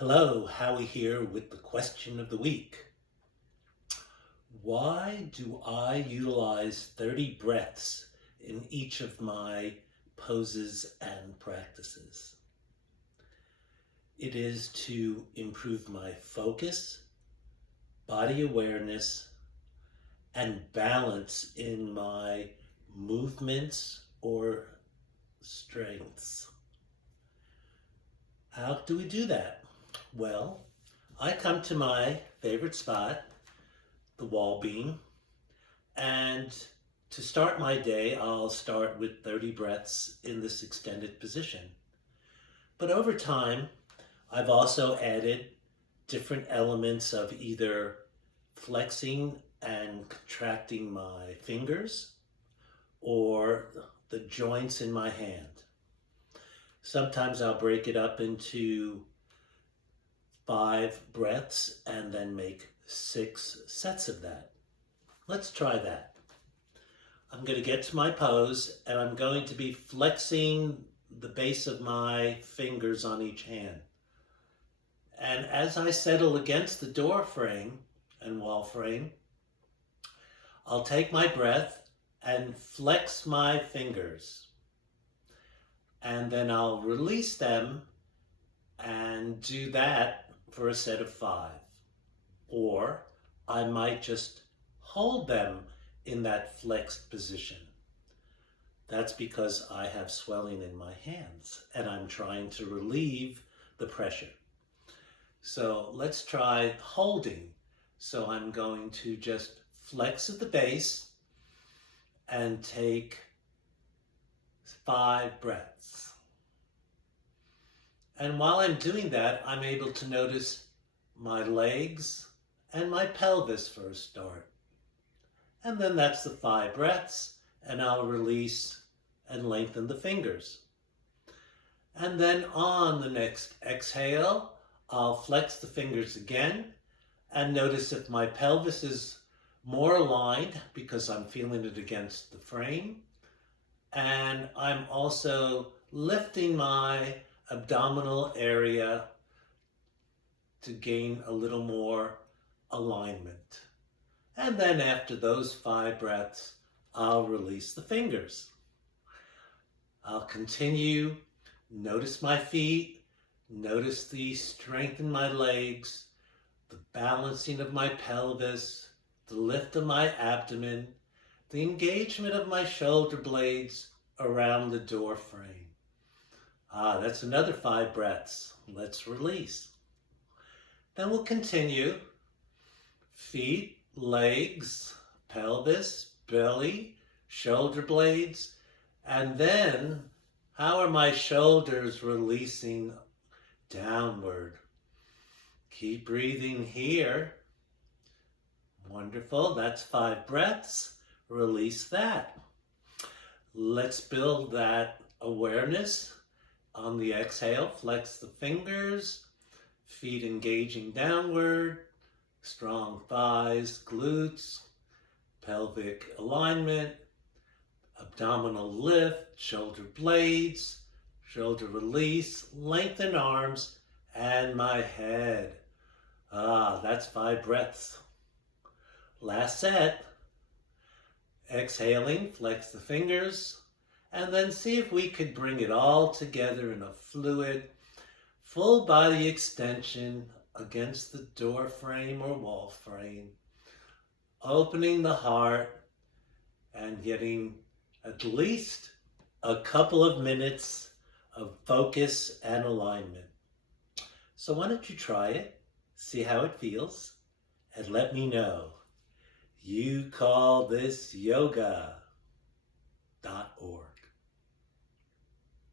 Hello, Howie here with the question of the week. Why do I utilize 30 breaths in each of my poses and practices? It is to improve my focus, body awareness, and balance in my movements or strengths. How do we do that? Well, I come to my favorite spot, the wellbeing, and to start my day, I'll start with 30 breaths in this extended position. But over time, I've also added different elements of either flexing and contracting my fingers or the joints in my hand. Sometimes I'll break it up into 5 breaths and then make 6 sets of that. Let's try that. I'm going to get to my pose and I'm going to be flexing the base of my fingers on each hand. And as I settle against the door frame and wall frame, I'll take my breath and flex my fingers. And then I'll release them and do that for a set of 5. Or I might just hold them in that flexed position. That's because I have swelling in my hands and I'm trying to relieve the pressure. So let's try holding. So I'm going to just flex at the base and take 5 breaths. And while I'm doing that, I'm able to notice my legs and my pelvis for a start. And then that's the 5 breaths, and I'll release and lengthen the fingers. And then on the next exhale, I'll flex the fingers again and notice if my pelvis is more aligned because I'm feeling it against the frame. And I'm also lifting my abdominal area to gain a little more alignment. And then after those 5 breaths, I'll release the fingers. I'll continue. Notice my feet. Notice the strength in my legs, the balancing of my pelvis, the lift of my abdomen, the engagement of my shoulder blades around the door frame. That's another 5 breaths. Let's release. Then we'll continue. Feet, legs, pelvis, belly, shoulder blades, and then how are my shoulders releasing downward? Keep breathing here. Wonderful. That's 5 breaths. Release that. Let's build that awareness. On the exhale, flex the fingers, feet engaging downward, strong thighs, glutes, pelvic alignment, abdominal lift, shoulder blades, shoulder release, lengthen arms, and my head. That's 5 breaths. Last set. Exhaling, flex the fingers, and then see if we could bring it all together in a fluid, full body extension against the door frame or wall frame, opening the heart and getting at least a couple of minutes of focus and alignment. So why don't you try it, see how it feels, and let me know. You call this yoga.org.